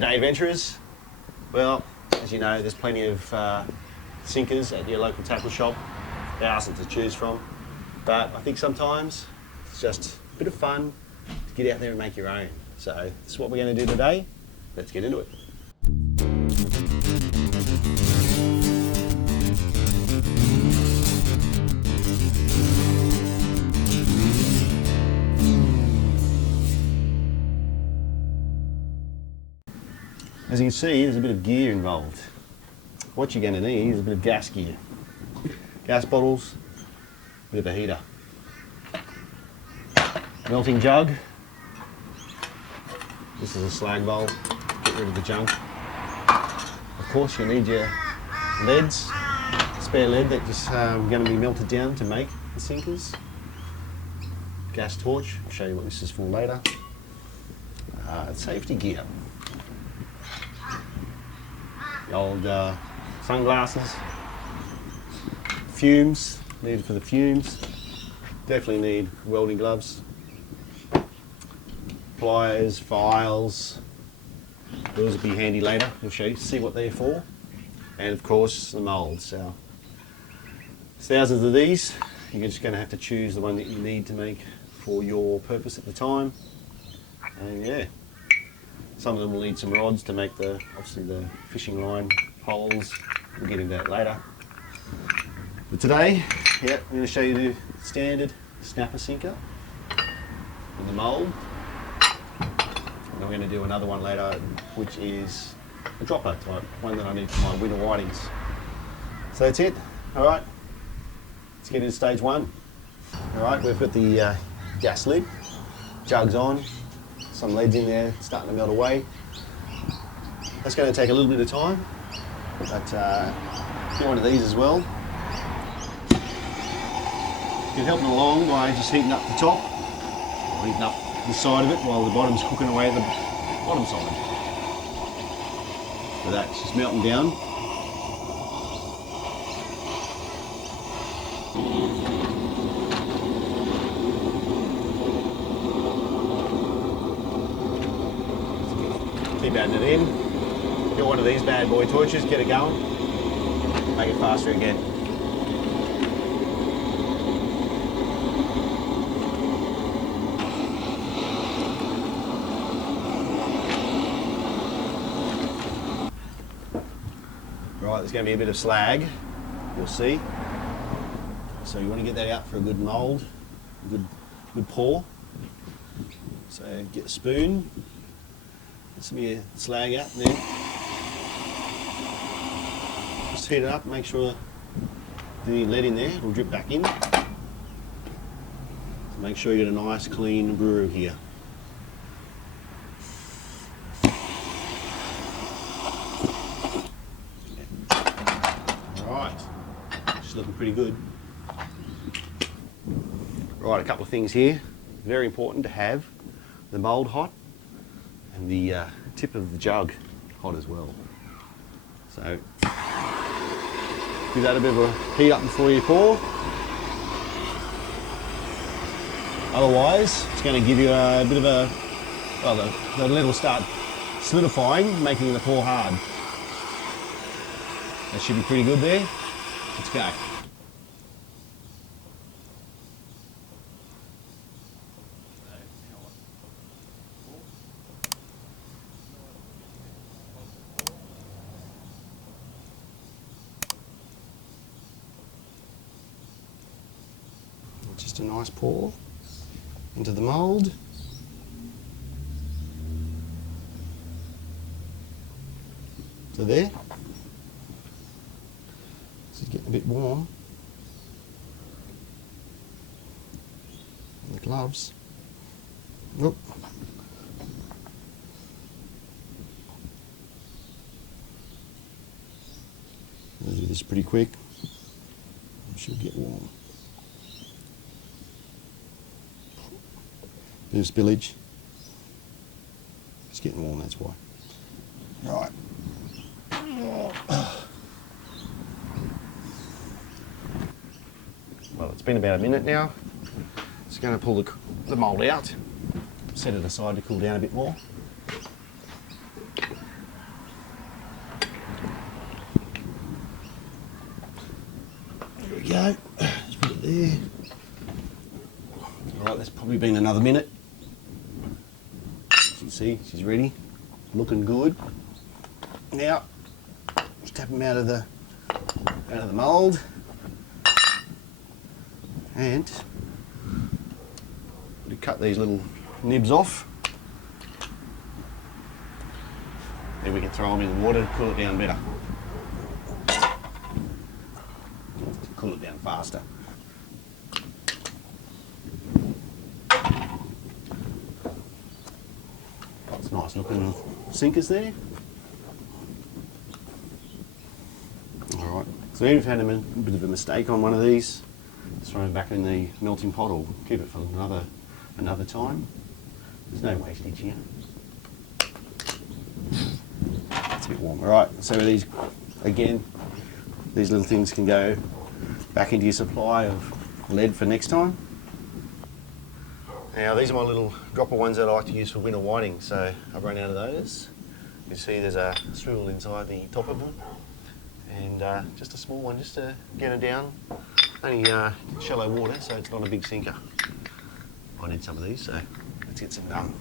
G'day adventurers. Well, as you know, there's plenty of sinkers at your local tackle shop, thousands to choose from, but I think sometimes it's just a bit of fun to get out there and make your own. So this is what we're going to do today. Let's get into it. As you can see, there's a bit of gear involved. What you're going to need is a bit of gas gear. Gas bottles, a bit of a heater. Melting jug. This is a slag bowl, get rid of the junk. Of course you'll need your leads, spare lead that is going to be melted down to make the sinkers. Gas torch, I'll show you what this is for later. Safety gear. The old sunglasses, fumes, needed for the fumes, definitely need welding gloves, pliers, files, those will be handy later, we'll show you, see what they're for, and of course the moulds. So there's thousands of these, you're just going to have to choose the one that you need to make for your purpose at the time, and yeah. Some of them will need some rods to make obviously the fishing line poles. We'll get into that later. But today, yeah, I'm going to show you the standard snapper sinker with the mould. And I'm going to do another one later, which is a dropper type, one that I need for my winter whitings. So that's it. All right, let's get into stage one. All right, we've got the gas lid, jugs on. Some leads in there starting to melt away. That's going to take a little bit of time, but get one of these as well. You can help them along by just heating up the top, or heating up the side of it while the bottom's cooking away at the bottom side. So that's just melting down. Keep adding it in. Get one of these bad boy torches, get it going, make it faster again. Right, there's going to be a bit of slag, you'll see. So you want to get that out for a good mould, a good pour. So get a spoon. Some of your slag out there. Just heat it up, make sure the lead in there, it'll drip back in. So make sure you get a nice clean brew here. Alright, just looking pretty good. Right, a couple of things here. Very important to have the mould hot. And the tip of the jug hot as well. So give that a bit of a heat up before you pour. Otherwise, it's going to give you a bit of a, well, the lead will start solidifying, making the pour hard. That should be pretty good there. Let's go. Just a nice pour into the mould. So there. This is getting a bit warm. And the gloves. Oop. I'll do this pretty quick. It should get warm. Bit of spillage. It's getting warm, that's why. Right. Well, it's been about a minute now. Just going to pull the mould out, set it aside to cool down a bit more. go. Just put it there. All right, that's probably been another minute. As you can see, she's ready, looking good. Now, just tap them out of the mould, and we cut these little nibs off. Then we can throw them in the water to cool it down better. Cool it down faster. Lots of nice looking sinkers there. Alright, so if you've had a bit of a mistake on one of these, just throw them back in the melting pot or keep it for another time. There's no wastage here. It's a bit warm. Alright, so these, again, these little things can go back into your supply of lead for next time. Now these are my little dropper ones that I like to use for winter whiting, so I've run out of those. You see there's a swivel inside the top of them, and just a small one just to get it down. Only shallow water, so it's not a big sinker. I need some of these, so let's get some done.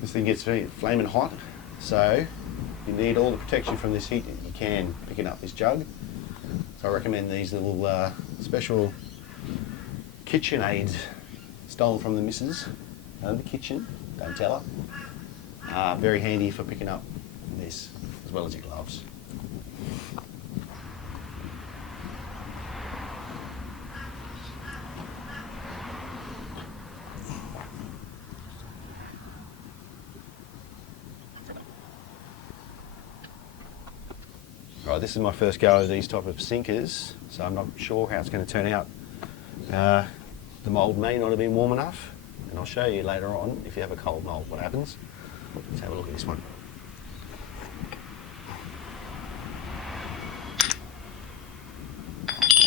This thing gets very flaming hot, so you need all the protection from this heat that you can picking up this jug. So I recommend these little special kitchen aids stolen from the missus out of the kitchen, don't tell her. Very handy for picking up this, as well as your gloves. Right, this is my first go of these type of sinkers, so I'm not sure how it's going to turn out. The mould may not have been warm enough, and I'll show you later on if you have a cold mould what happens. Let's have a look at this one.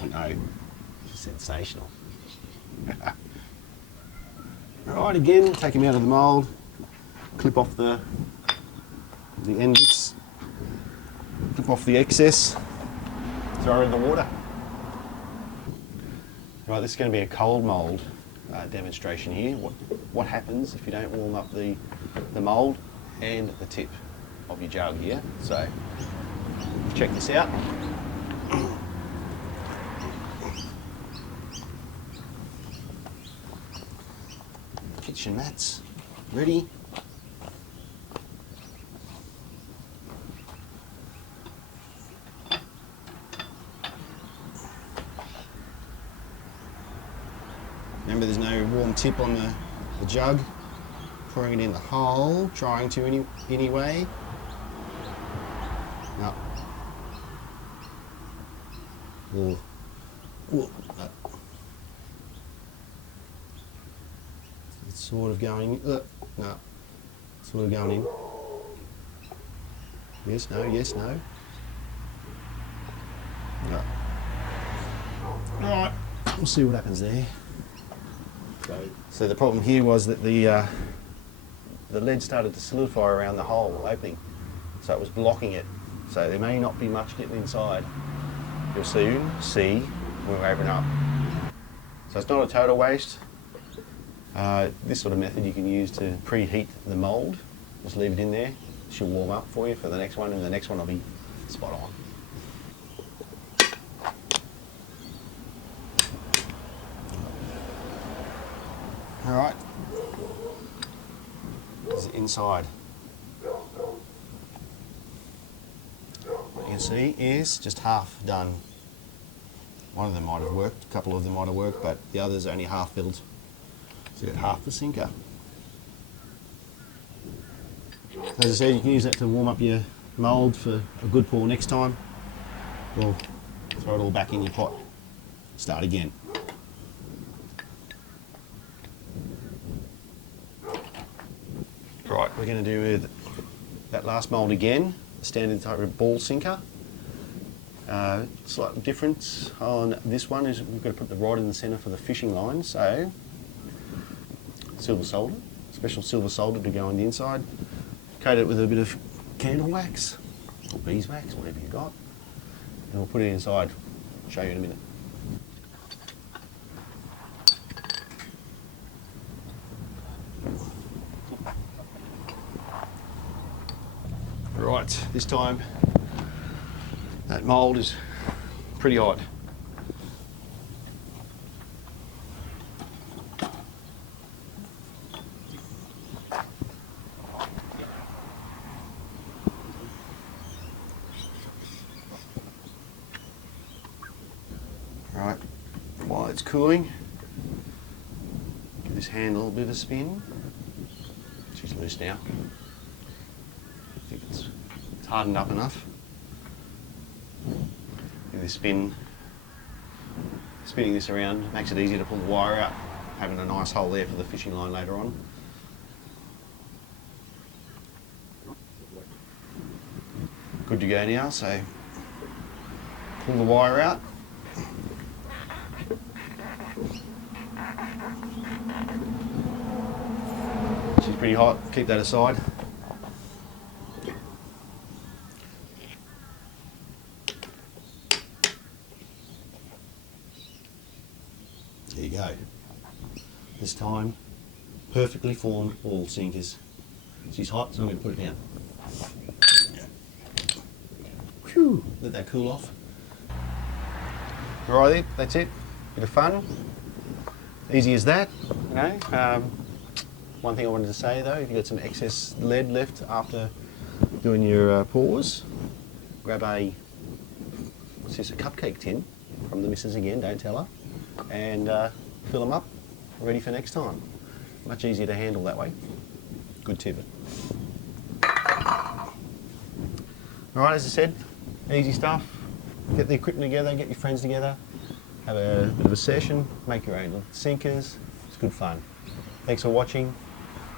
Oh no, sensational. Right, again, take them out of the mould, clip off the end bits. Clip off the excess, throw it in the water. Right, this is going to be a cold mould demonstration here. What happens if you don't warm up the mould and the tip of your jug here. So, check this out. Kitchen mats, ready. Remember, there's no warm tip on the jug. Pouring it in the hole, trying to anyway. No. Ooh. Ooh. It's sort of going. No. Sort of going in. Yes, no, yes, no. No. Alright, we'll see what happens there. So the problem here was that the lead started to solidify around the hole opening, so it was blocking it. So there may not be much getting inside. You'll soon see when we open up. So it's not a total waste. This sort of method you can use to preheat the mould. Just leave it in there. She'll warm up for you for the next one, and the next one will be spot on. Alright, this is inside. What you can see is just half done. One of them might have worked, a couple of them might have worked, but the others are only half filled. So you got half the sinker. As I said, you can use that to warm up your mould for a good pour next time. Or throw it all back in your pot. Start again. Right, we're going to do with that last mould again, the standard type of ball sinker. Slight difference on this one is we've got to put the rod in the centre for the fishing line, so silver solder, special silver solder to go on the inside. Coat it with a bit of candle wax or beeswax, whatever you got, and we'll put it inside. I'll show you in a minute. Right, this time that mould is pretty hot. Right, while it's cooling, give this hand a little bit of a spin. She's loose now. I think it's hardened up enough. Give this spin. Spinning this around makes it easier to pull the wire out, having a nice hole there for the fishing line later on. Good to go now, so pull the wire out. She's pretty hot, keep that aside. There you go. This time, perfectly formed ball sinkers. She's hot, so I'm going to put it down. Whew, let that cool off. Alright, that's it. Bit of fun. Easy as that. You know. One thing I wanted to say though, if you've got some excess lead left after doing your pours, grab a, what's this, a cupcake tin from the missus again, don't tell her, and fill them up, ready for next time. Much easier to handle that way. Good tip. Alright, as I said, easy stuff. Get the equipment together, get your friends together, have a bit of a session, make your own little sinkers. It's good fun. Thanks for watching,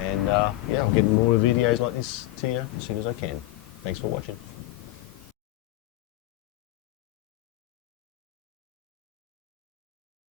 and yeah, I'll get more videos like this to you as soon as I can. Thanks for watching.